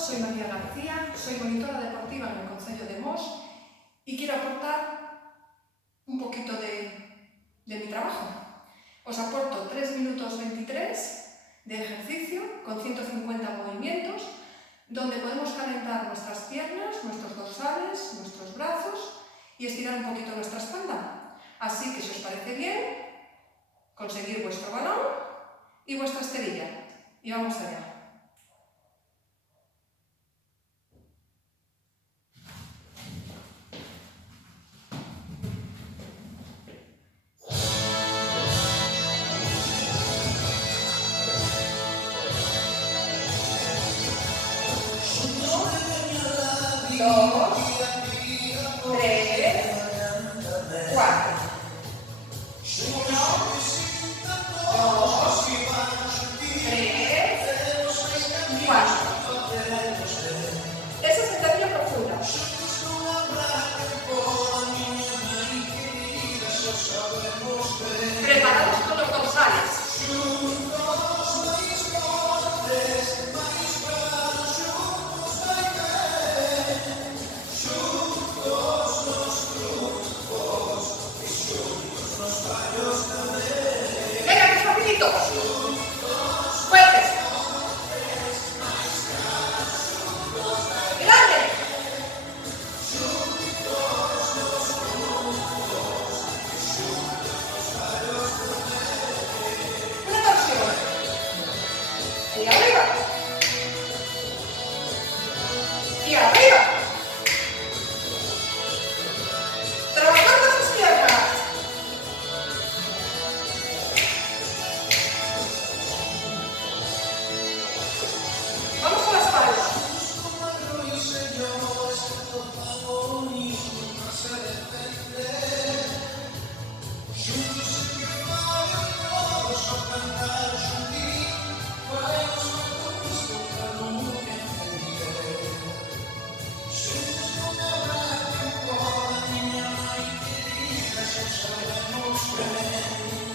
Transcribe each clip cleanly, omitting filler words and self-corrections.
soy María García, soy monitora deportiva en el Concello de Mos y quiero aportar un poquito de mi trabajo. Os aporto 3 minutos 23 de ejercicio con 150 movimientos donde podemos calentar nuestras piernas, nuestros dorsales, nuestros brazos y estirar un poquito nuestra espalda. Así que si os parece bien, conseguir vuestro balón y vuestra esterilla. Y vamos allá. Dos, tres, cuatro. Uno, dos, tres, cuatro. Esa es sentadilla profunda. Preparados con los dorsales. Venga, que es facilito. Fuertes. Grande. Una torsión. Y arriba. Y arriba. Trabajando las piernas. Vamos con la espalda.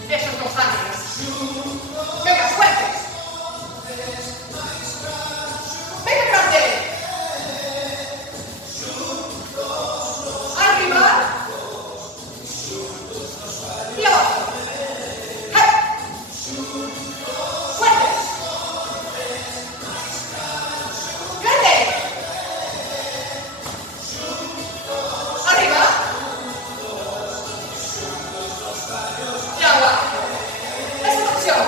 Esos dorsales. Venga, fuertes. Venga, grande. Arriba. Y abajo. Fuertes. Grande. Arriba. Y abajo. Esa opción.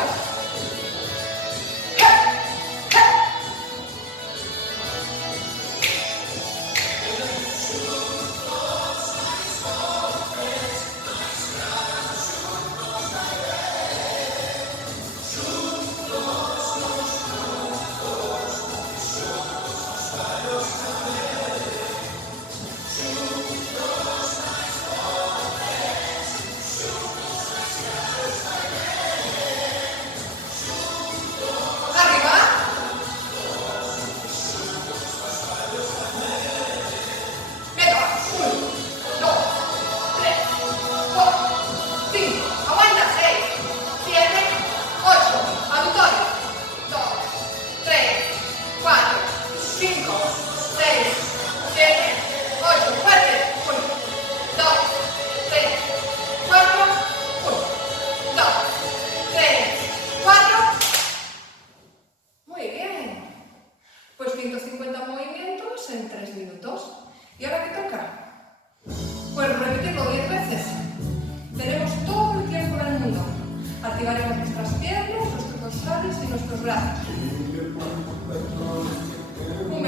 Arriba. Venga, 1, 2, 3, 4, 5. Aguanta, 6, 7, 8. Aductores. 2, 3, 4, 5, 6, 7, 8. Fuerte. 1, 2, 3, 4. 1, 2, 3, 4. Muy bien. Pues 150 movimientos en 3 minutos. ¿Y ahora qué toca? Pues repetirlo 10 veces. Tenemos todo el tiempo del mundo. Activaremos nuestras piernas, nuestros dorsales y nuestros brazos. Un